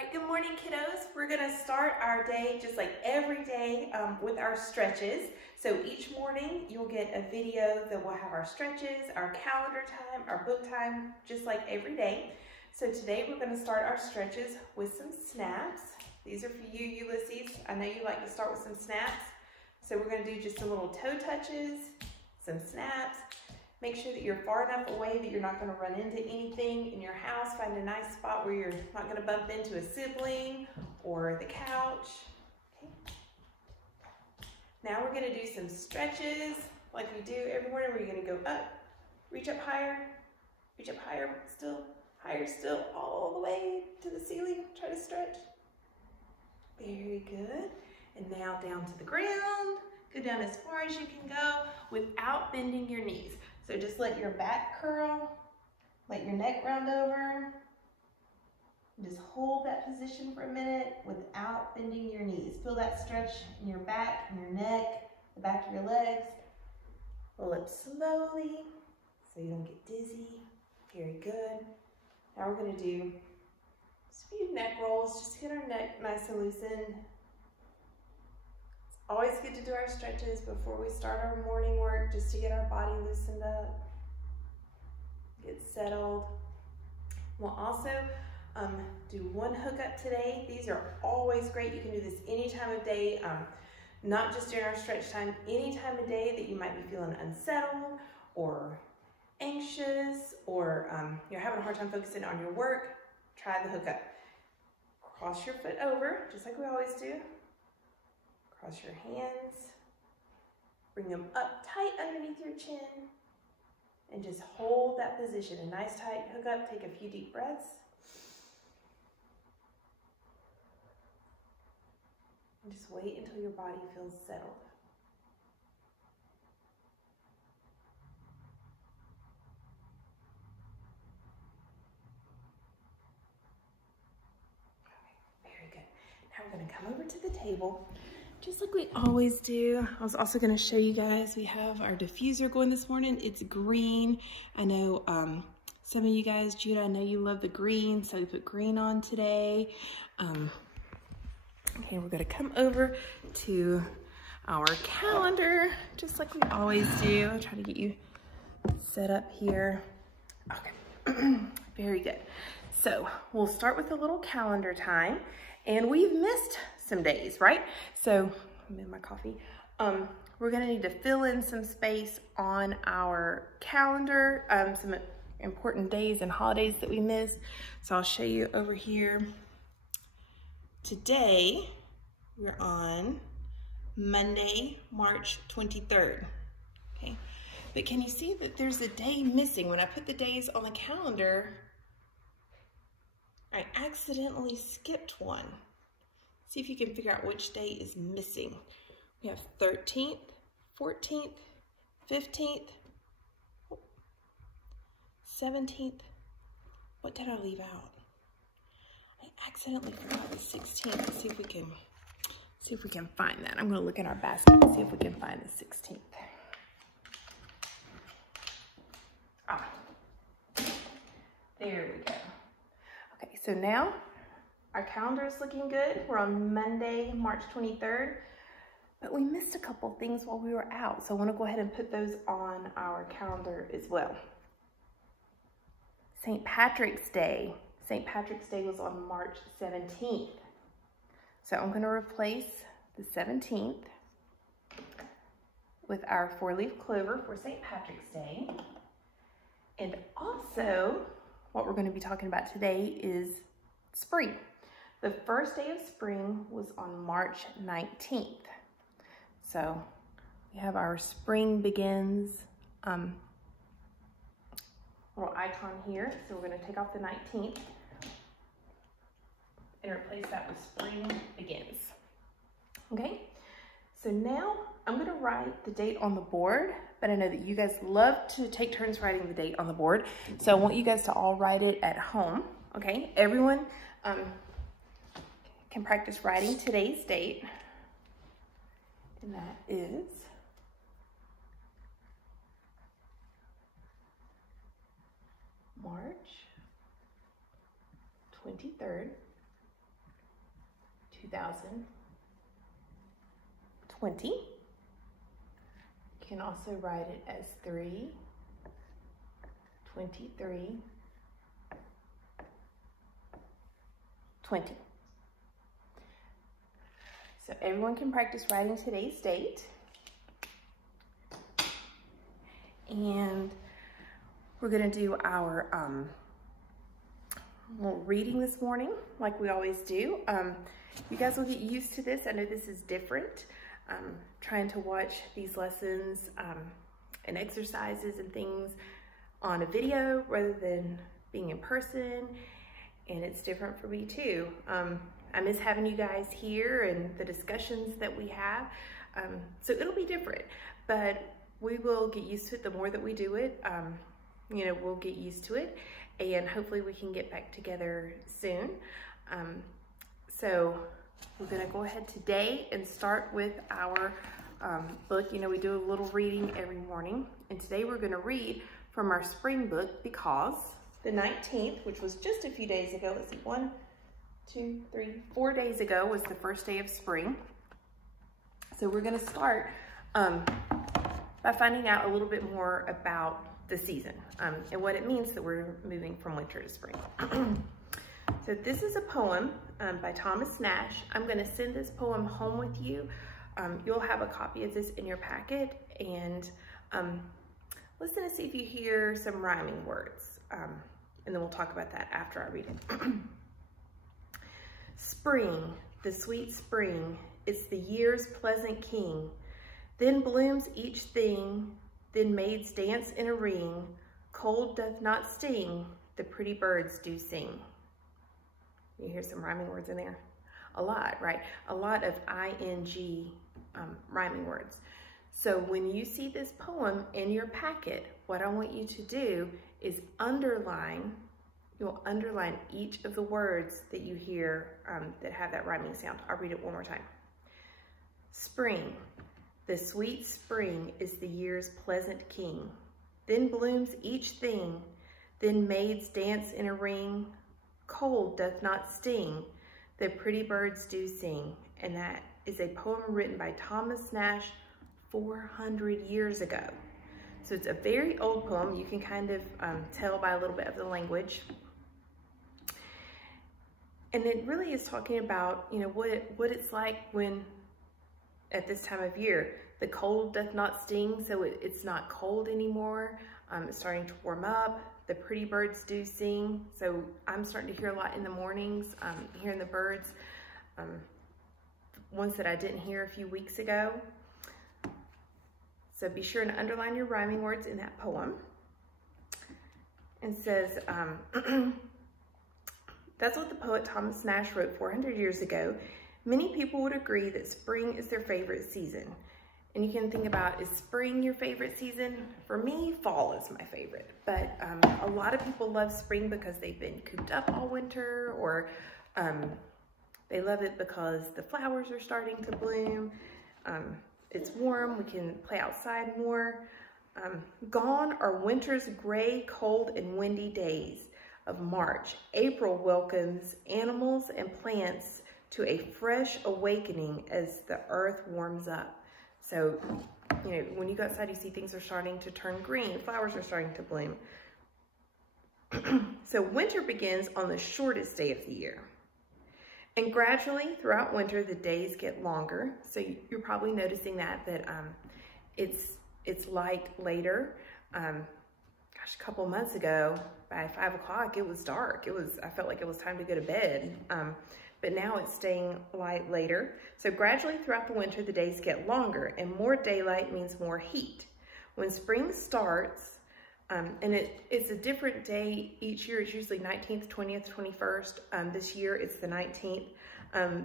right, good morning, kiddos. We're gonna start our day just like every day with our stretches. So each morning you'll get a video that will have our stretches, our calendar time, our book time, just like every day. So today we're gonna start our stretches with some snaps. These are for you, Ulysses. I know you like to start with some snaps. So we're gonna do just some little toe touches, some snaps. Make sure that you're far enough away that you're not going to run into anything in your house. Find a nice spot where you're not going to bump into a sibling or the couch. Okay. Now we're going to do some stretches like we do every morning. We're going to go up, reach up higher, higher still, all the way to the ceiling. Try to stretch. Very good. And now down to the ground. Go down as far as you can go without bending your knees. So just let your back curl, let your neck round over. Just hold that position for a minute without bending your knees. Feel that stretch in your back, in your neck, the back of your legs. Roll up slowly so you don't get dizzy. Very good. Now we're going to do just a few neck rolls just to get our neck nice and loosened. Always good to do our stretches before we start our morning work, just to get our body loosened up, get settled. We'll also do one hookup today. These are always great. You can do this any time of day, not just during our stretch time, any time of day that you might be feeling unsettled or anxious or you're having a hard time focusing on your work. Try the hookup. Cross your foot over, just like we always do. Cross your hands, bring them up tight underneath your chin, and just hold that position. A nice tight hook up, take a few deep breaths. And just wait until your body feels settled. Okay, very good. Now we're gonna come over to the table. Just like we always do. I was also going to show you guys, we have our diffuser going this morning. It's green. I know some of you guys, Judah, I know you love the green, so we put green on today. Okay, we're going to come over to our calendar, just like we always do. I'll try to get you set up here. Okay, very good. So we'll start with a little calendar time, and we've missed some days, right? So, I'm in my coffee. We're gonna need to fill in some space on our calendar, some important days and holidays that we missed. So I'll show you over here. Today, we're on Monday, March 23rd, okay? But can you see that there's a day missing? When I put the days on the calendar, I accidentally skipped one. See if you can figure out which day is missing. We have 13th, 14th, 15th, 17th. What did I leave out? I accidentally forgot the 16th. Let's see if we can find that. I'm gonna look in our basket and see if we can find the 16th. Ah, there we go. Okay, so now our calendar is looking good. We're on Monday, March 23rd, but we missed a couple things while we were out. So I wanna go ahead and put those on our calendar as well. St. Patrick's Day. St. Patrick's Day was on March 17th. So I'm gonna replace the 17th with our 4-leaf clover for St. Patrick's Day. And also, what we're gonna be talking about today is spring. The first day of spring was on March 19th. So we have our spring begins little icon here. So we're going to take off the 19th and replace that with spring begins. Okay, so now I'm going to write the date on the board, but I know that you guys love to take turns writing the date on the board. So I want you guys to all write it at home. Okay, everyone can practice writing today's date, and that is March 23rd, 2020. You can also write it as 3/23/20. So everyone can practice writing today's date. And we're going to do our little reading this morning like we always do. You guys will get used to this. I know this is different. Trying to watch these lessons and exercises and things on a video rather than being in person. And it's different for me too. I miss having you guys here and the discussions that we have. So it'll be different, but we will get used to it. The more that we do it, you know, we'll get used to it, and hopefully we can get back together soon. So we're gonna go ahead today and start with our book. You know, we do a little reading every morning, and today we're gonna read from our spring book because the 19th, which was just a few days ago, let's see, 1, 2, 3, 4 days ago was the first day of spring. So we're gonna start by finding out a little bit more about the season and what it means that we're moving from winter to spring. So this is a poem by Thomas Nash. I'm gonna send this poem home with you. You'll have a copy of this in your packet, and listen to see if you hear some rhyming words. And then we'll talk about that after I read it. Spring, the sweet spring, it's the year's pleasant king. Then blooms each thing, then maids dance in a ring. Cold doth not sting, the pretty birds do sing. You hear some rhyming words in there? A lot, right? A lot of ing rhyming words. So when you see this poem in your packet, what I want you to do is underline. You'll underline each of the words that you hear that have that rhyming sound. I'll read it one more time. Spring, the sweet spring is the year's pleasant king. Then blooms each thing, then maids dance in a ring. Cold doth not sting, the pretty birds do sing. And that is a poem written by Thomas Nash 400 years ago. So it's a very old poem. You can kind of tell by a little bit of the language. And it really is talking about, you know, what it's like when, at this time of year, the cold doth not sting, so it's not cold anymore. It's starting to warm up. The pretty birds do sing. So I'm starting to hear a lot in the mornings, hearing the birds, ones that I didn't hear a few weeks ago. So be sure to underline your rhyming words in that poem. And says, that's what the poet Thomas Nash wrote 400 years ago. Many people would agree that spring is their favorite season. And you can think about, is spring your favorite season? For me, fall is my favorite. But a lot of people love spring because they've been cooped up all winter, or they love it because the flowers are starting to bloom. It's warm, we can play outside more. Gone are winter's gray, cold, and windy days of March. April welcomes animals and plants to a fresh awakening as the earth warms up. So, you know, when you go outside, you see things are starting to turn green, flowers are starting to bloom. So winter begins on the shortest day of the year. And gradually throughout winter, the days get longer. So you're probably noticing that it's light later. Gosh, a couple months ago, by 5 o'clock, it was dark. I felt like it was time to go to bed. But now it's staying light later. So gradually throughout the winter, the days get longer, and more daylight means more heat. When spring starts, and it's a different day each year. It's usually 19th, 20th, 21st. This year it's the 19th.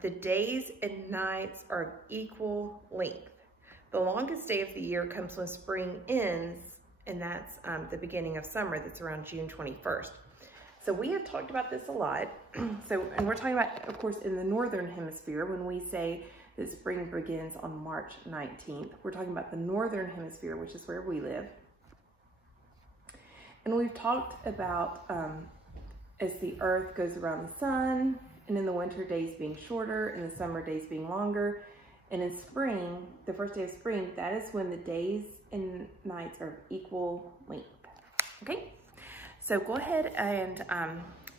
The days and nights are of equal length. The longest day of the year comes when spring ends, and that's the beginning of summer. That's around June 21st. So we have talked about this a lot. And we're talking about, of course, in the northern hemisphere, when we say that spring begins on March 19th, we're talking about the northern hemisphere, which is where we live. And we've talked about as the earth goes around the sun and in the winter days being shorter, and the summer days being longer. And in spring, the first day of spring, that is when the days and nights are of equal length. Okay, so go ahead and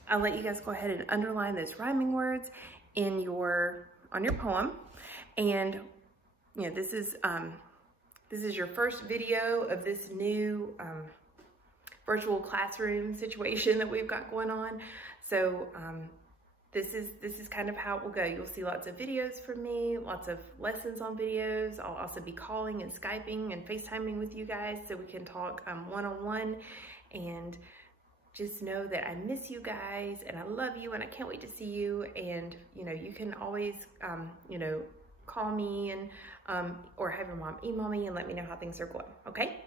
I'll let you guys go ahead and underline those rhyming words in on your poem. And you know, this is your first video of this new virtual classroom situation that we've got going on. So this is kind of how it will go. You'll see lots of videos from me, lots of lessons on videos. I'll also be calling and Skyping and FaceTiming with you guys so we can talk one-on-one. And just know that I miss you guys and I love you and I can't wait to see you. And you know, you can always you know, call me and or have your mom email me and let me know how things are going. Okay?